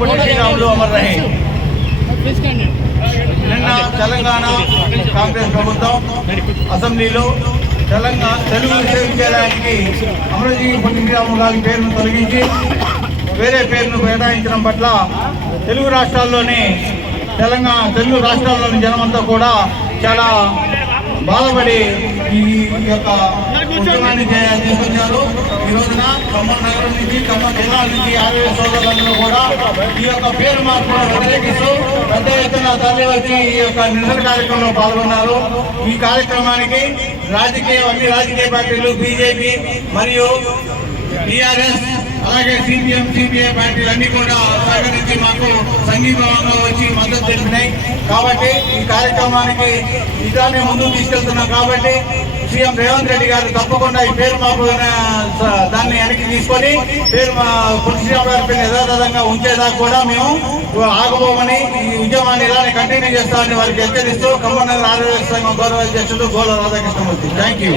పొట్టి శ్రీరాములు అమర్ రహే. నిన్న తెలంగాణ కాంగ్రెస్ ప్రభుత్వం అసెంబ్లీలో తెలుగు విశ్వవిద్యాలయానికి అమరజీవి పొట్టి శ్రీరాములు గారి పేరును తొలగించి వేరే పేరును కేటాయించడం పట్ల తెలుగు రాష్ట్రాల్లోని జనమంతా కూడా చాలా బాధపడి ఈ యొక్క ఉద్యమాన్ని తీసుకొచ్చారు. ఈ రోజున ఖమ్మం నగరం నుంచి, ఖమ్మం జిల్లా నుంచి ఆర్ఎస్ సోదరులందరూ కూడా ఈ యొక్క పేరు మార్పును వ్యతిరేకిస్తూ పెద్ద ఎత్తున తరలి వచ్చి ఈ యొక్క నిరసన కార్యక్రమంలో పాల్గొన్నారు. ఈ కార్యక్రమానికి అన్ని రాజకీయ పార్టీలు, బీజేపీ మరియు టీఆర్ఎస్ అలాగే సిపిఎం, సిపిఐ పార్టీలన్నీ కూడా సహకరించి మాకు సంఘీభావంగా వచ్చి మద్దతు తెలిపినాయి. కాబట్టి ఈ కార్యక్రమానికి ఇదాన్ని ముందుకు తీసుకెళ్తున్నాం. కాబట్టి సీఎం రేవంత్ రెడ్డి గారు తప్పకుండా ఈ పేరు మాకు దాన్ని వెనక్కి తీసుకొని పేరు పొట్టి శ్రీరాములు గారి పేరు యథాతథంగా ఉంచేదాకా కూడా మేము ఆగబోమని, ఈ ఉద్యమాన్ని ఇలానే కంటిన్యూ చేస్తామని వారికి హెచ్చరిస్తూ ఖమ్మం నగర ఆర్ఎస్ సంఘం గౌరవ అధ్యక్షుడు గోల రాధాకృష్ణమూర్తి. Thank you.